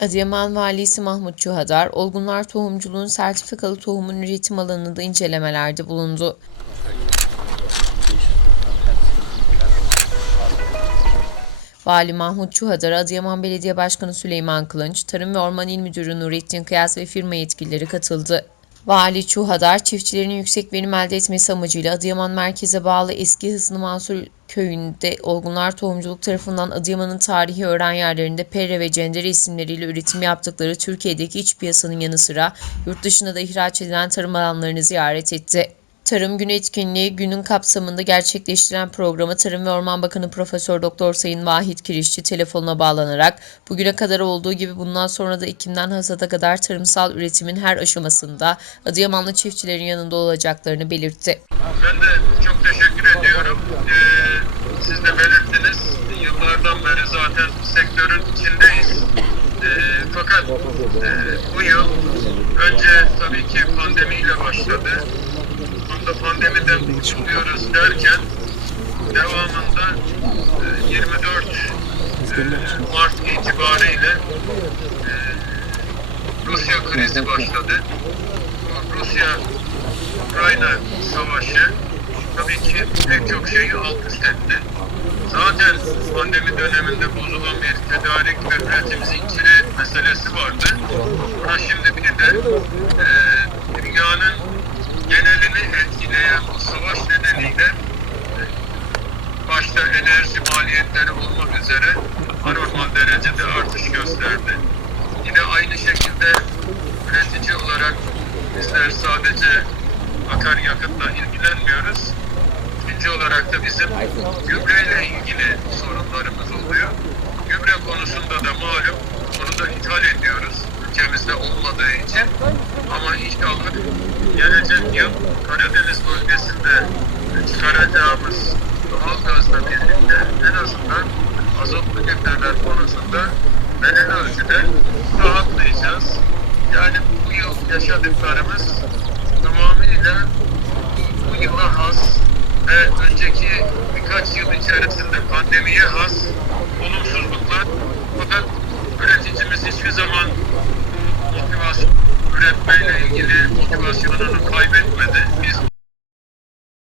Adıyaman Valisi Mahmut Çuhadar, olgunlar tohumculuğun sertifikalı tohumun üretim alanında incelemelerde bulundu. Vali Mahmut Çuhadar, Adıyaman Belediye Başkanı Süleyman Kılınç, Tarım ve Orman İl Müdürü Nurettin Kıyas ve firma yetkilileri katıldı. Vali Çuhadar, çiftçilerin yüksek verim elde etmesi amacıyla Adıyaman merkeze bağlı eski Hısnı Mansur köyünde Olgunlar Tohumculuk tarafından Adıyaman'ın tarihi öğren yerlerinde Perre ve Cendere isimleriyle üretim yaptıkları Türkiye'deki iç piyasanın yanı sıra yurt dışına da ihraç edilen tarım alanlarını ziyaret etti. Tarım Günü etkinliği günün kapsamında gerçekleştirilen programı Tarım ve Orman Bakanı Profesör Doktor Sayın Vahit Kirişçi telefonuna bağlanarak bugüne kadar olduğu gibi bundan sonra da Ekim'den hasada kadar tarımsal üretimin her aşamasında Adıyamanlı çiftçilerin yanında olacaklarını belirtti. Ben de çok teşekkür ediyorum. Ee, siz de belirttiniz. Yıllardan beri zaten sektörün içindeyiz. Ee, fakat e, bu yıl önce tabii ki pandemiyle başladı. Sonunda pandemiden kurtuluyoruz derken devamında e, 24 e, Mart itibariyle e, Rusya krizi başladı. Rusya-Ukrayna savaşı tabii ki pek çok şeyi alt üst etti. Zaten pandemi döneminde bozulan bir tedarik ve üretim zinciri meselesi vardı. Buna şimdi bir de e, anormal derecede artış gösterdi. Yine aynı şekilde üretici olarak bizler sadece akaryakıtla ilgilenmiyoruz. İkinci olarak da bizim gübreyle ilgili sorunlarımız oluyor. Gübre konusunda da malum onu da ithal ediyoruz ülkemizde olmadığı için. Ama inşallah gelecek yıl Karadeniz bölgesinde çıkaracağımız azotlu meteller konusunda belirli ölçüde rahatlayacağız. Yani bu yıl yaşadıklarımız tamamıyla bu yıla has ve önceki birkaç yıl içerisinde pandemiye has olumsuzluklar fakat üreticimiz hiçbir zaman motivasyon üretmeyle ilgili motivasyonunu kaybetmiyor.